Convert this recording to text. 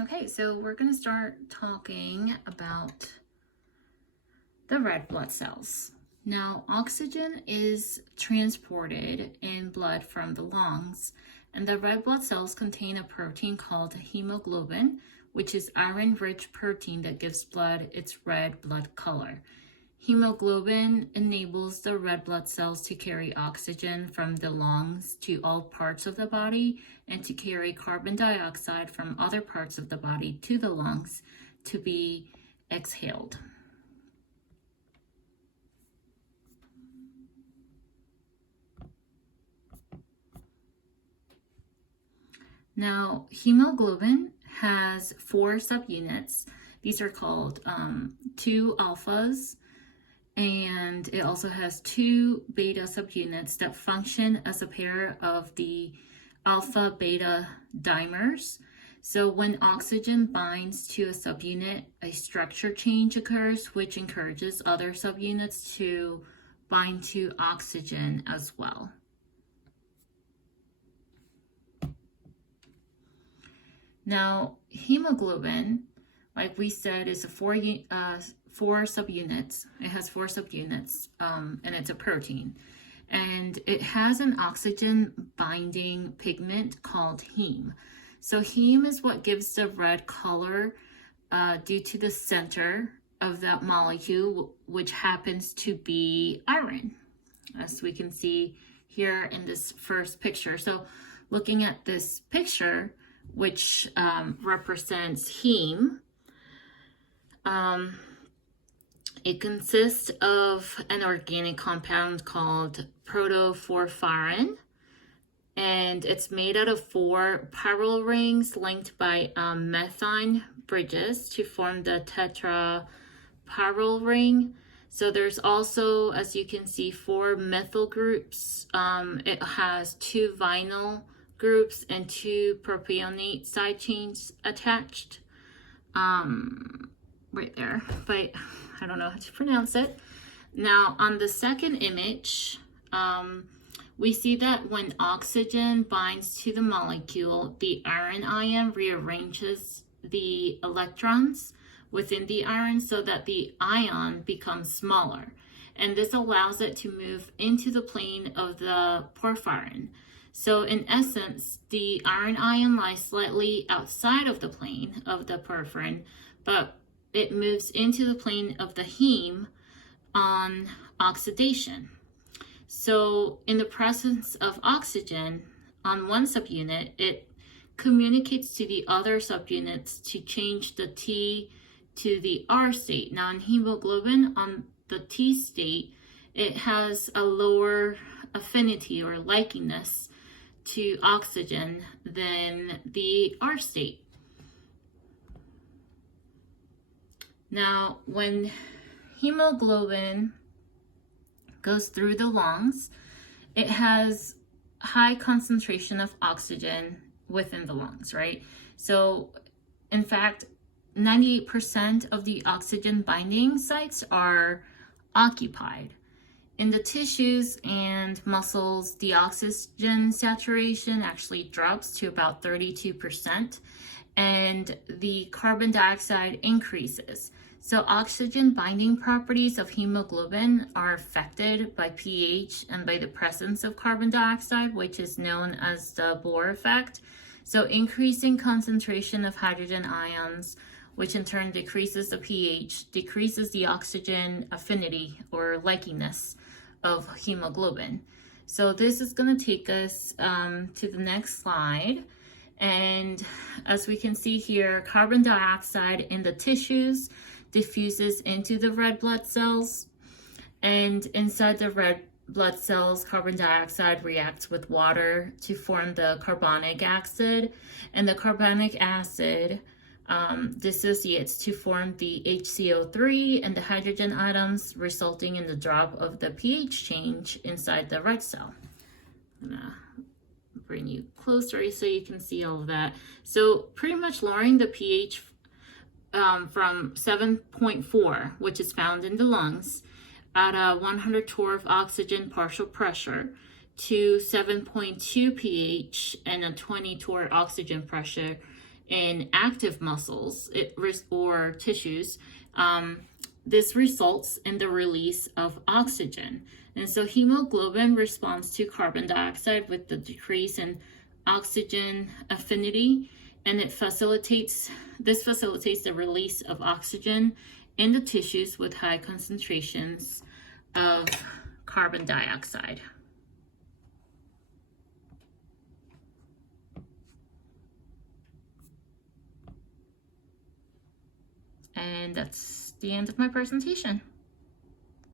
Okay, so we're going to start talking about the red blood cells. Now, oxygen is transported in blood from the lungs, and the red blood cells contain a protein called hemoglobin, which is iron-rich protein that gives blood its red blood color. Hemoglobin enables the red blood cells to carry oxygen from the lungs to all parts of the body and to carry carbon dioxide from other parts of the body to the lungs to be exhaled. Now, hemoglobin has 4 subunits. These are called 2 alphas, and it also has 2 beta subunits that function as a pair of the alpha beta dimers. So when oxygen binds to a subunit, a structure change occurs, which encourages other subunits to bind to oxygen as well. Now, hemoglobin, like we said, is 4 subunits. It has 4 subunits, and it's a protein. And it has an oxygen binding pigment called heme. So heme is what gives the red color due to the center of that molecule, which happens to be iron, as we can see here in this first picture. So looking at this picture, which represents heme, it consists of an organic compound called protoporphyrin, and it's made out of 4 parallel rings linked by methine bridges to form the tetrapyrrole ring. So there's also, as you can see, 4 methyl groups. It has 2 vinyl groups and 2 propionate side chains attached right there, but I don't know how to pronounce it. Now on the second image, we see that when oxygen binds to the molecule, the iron ion rearranges the electrons within the iron so that the ion becomes smaller, and this allows it to move into the plane of the porphyrin. So in essence, the iron ion lies slightly outside of the plane of the porphyrin, but it moves into the plane of the heme on oxidation. So in the presence of oxygen on one subunit, it communicates to the other subunits to change the T to the R state. Now in hemoglobin, on the T state, it has a lower affinity or likiness to oxygen than the R state. Now, when hemoglobin goes through the lungs, it has high concentration of oxygen within the lungs, right? So, in fact, 98% of the oxygen binding sites are occupied. In the tissues and muscles, the oxygen saturation actually drops to about 32%, and the carbon dioxide increases. So oxygen binding properties of hemoglobin are affected by pH and by the presence of carbon dioxide, which is known as the Bohr effect. So increasing concentration of hydrogen ions, which in turn decreases the pH, decreases the oxygen affinity or likiness of hemoglobin. So this is going to take us to the next slide. And as we can see here, carbon dioxide in the tissues diffuses into the red blood cells, and inside the red blood cells, carbon dioxide reacts with water to form the carbonic acid, and the carbonic acid dissociates to form the HCO3 and the hydrogen atoms, resulting in the drop of the pH change inside the red cell. I'm gonna bring you closer so you can see all of that. So pretty much lowering the pH from 7.4, which is found in the lungs, at a 100 torr of oxygen partial pressure, to 7.2 pH and a 20 torr oxygen pressure in active muscles or tissues, this results in the release of oxygen. And so hemoglobin responds to carbon dioxide with the decrease in oxygen affinity, and this facilitates the release of oxygen in the tissues with high concentrations of carbon dioxide. And that's the end of my presentation.